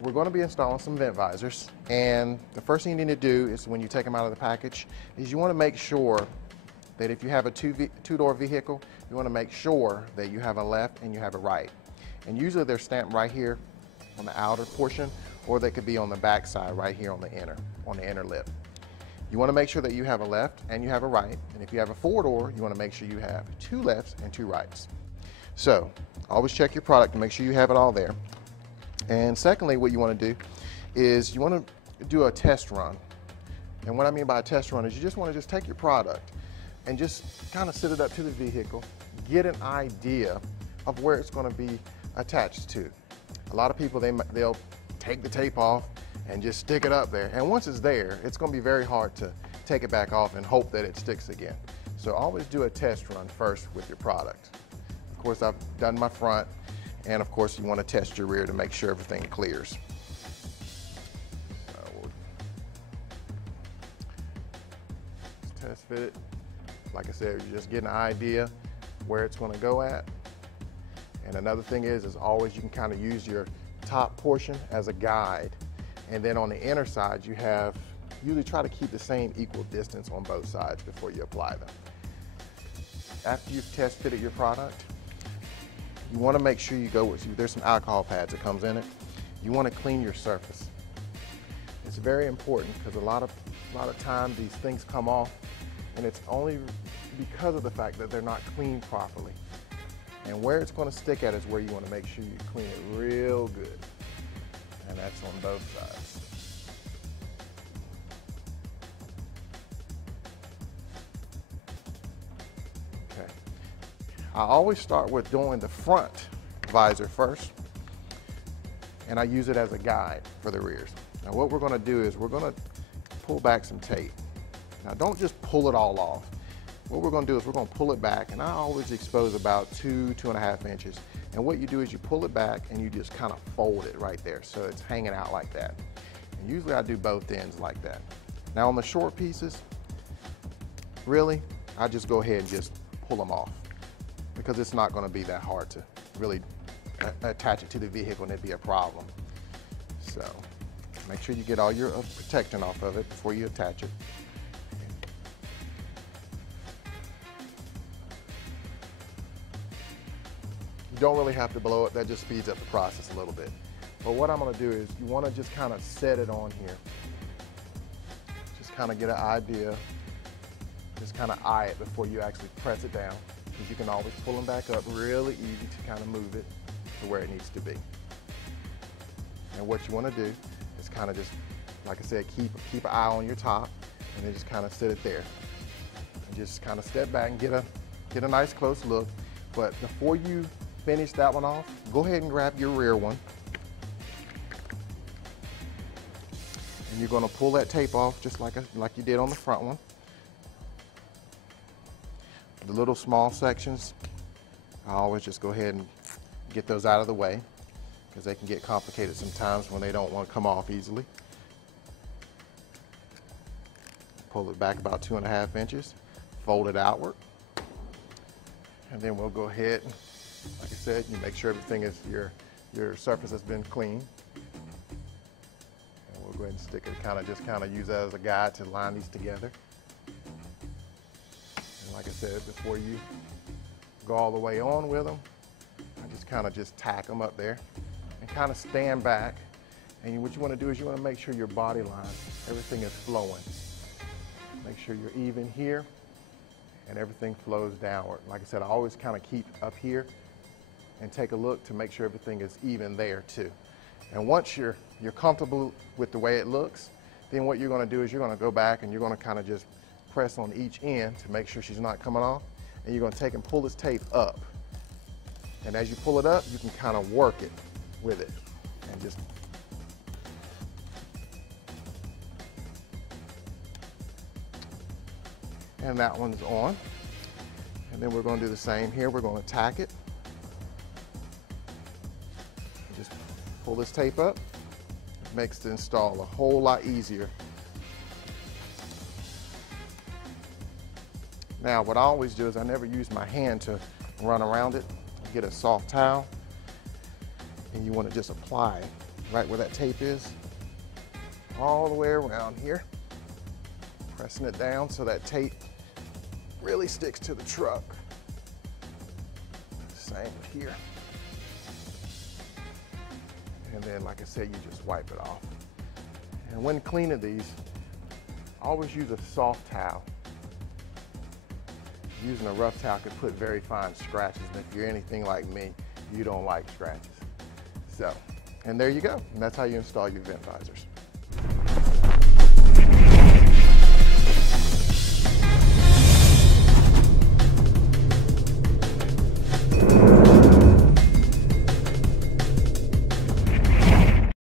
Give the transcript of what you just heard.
we're going to be installing some vent visors, and the first thing you need to do is when you take them out of the package is you want to make sure that if you have a two-door vehicle, you want to make sure that you have a left and you have a right. And usually they're stamped right here on the outer portion, or they could be on the back side right here on the inner lip. You want to make sure that you have a left and you have a right, and if you have a four-door, you want to make sure you have two lefts and two rights. So always check your product to make sure you have it all there. And secondly, what you want to do is you want to do a test run. And what I mean by a test run is you just want to take your product and just kind of sit it up to the vehicle, get an idea of where it's going to be attached to. A lot of people, they'll take the tape off and just stick it up there. And once it's there, it's going to be very hard to take it back off and hope that it sticks again. So always do a test run first with your product. Of course, I've done my front, and of course you want to test your rear to make sure everything clears. We'll test fit it. Like I said, you're just getting an idea where it's going to go at. And another thing is always you can kind of use your top portion as a guide. And then on the inner side, usually try to keep the same equal distance on both sides before you apply them. After you've test fitted your product, you want to make sure you go with, there's some alcohol pads that comes in it. You want to clean your surface. It's very important because a lot of times these things come off, and it's only because of the fact that they're not cleaned properly. And where it's going to stick at is where you want to make sure you clean it real good. And that's on both sides. Okay. I always start with doing the front visor first, and I use it as a guide for the rears. Now what we're going to do is we're going to pull back some tape. Now don't just pull it all off. What we're going to do is we're going to pull it back, and I always expose about 2.5 inches. And what you do is you pull it back and you just kind of fold it right there so it's hanging out like that. And usually I do both ends like that. Now on the short pieces, really, I just go ahead and just pull them off because it's not going to be that hard to really attach it to the vehicle and it'd be a problem. So make sure you get all your protection off of it before you attach it. You don't really have to blow it, that just speeds up the process a little bit. But what I'm going to do is you want to just kind of set it on here. Just kind of get an idea, just kind of eye it before you actually press it down, because you can always pull them back up really easy to kind of move it to where it needs to be. And what you want to do is kind of just, like I said, keep an eye on your top, and then just kind of sit it there. And just kind of step back and get a nice close look. But before you finish that one off, go ahead and grab your rear one. And you're going to pull that tape off just like you did on the front one. The little small sections, I always just go ahead and get those out of the way because they can get complicated sometimes when they don't want to come off easily. Pull it back about 2.5 inches, fold it outward, and then we'll go ahead, like I said, you make sure everything is, your surface has been cleaned. And we'll go ahead and stick it, just use that as a guide to line these together. And like I said, before you go all the way on with them, I just tack them up there and kind of stand back. And what you want to do is you want to make sure your body line, everything is flowing. Make sure you're even here and everything flows downward. Like I said, I always kind of keep up here and take a look to make sure everything is even there too. And once you're comfortable with the way it looks, then what you're going to do is you're going to go back and you're going to kind of just press on each end to make sure she's not coming off. And you're going to take and pull this tape up. And as you pull it up, you can kind of work it with it and just and that one's on. And then we're going to do the same here. We're going to tack it. Just pull this tape up. It makes the install a whole lot easier. Now, what I always do is I never use my hand to run around it. Get a soft towel, and you want to just apply right where that tape is, all the way around here, pressing it down so that tape really sticks to the truck. Same here. And then, like I said, you just wipe it off. And when cleaning these, always use a soft towel. Using a rough towel could put very fine scratches, and if you're anything like me, you don't like scratches. So, and there you go. And that's how you install your vent visors.